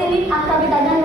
tener hasta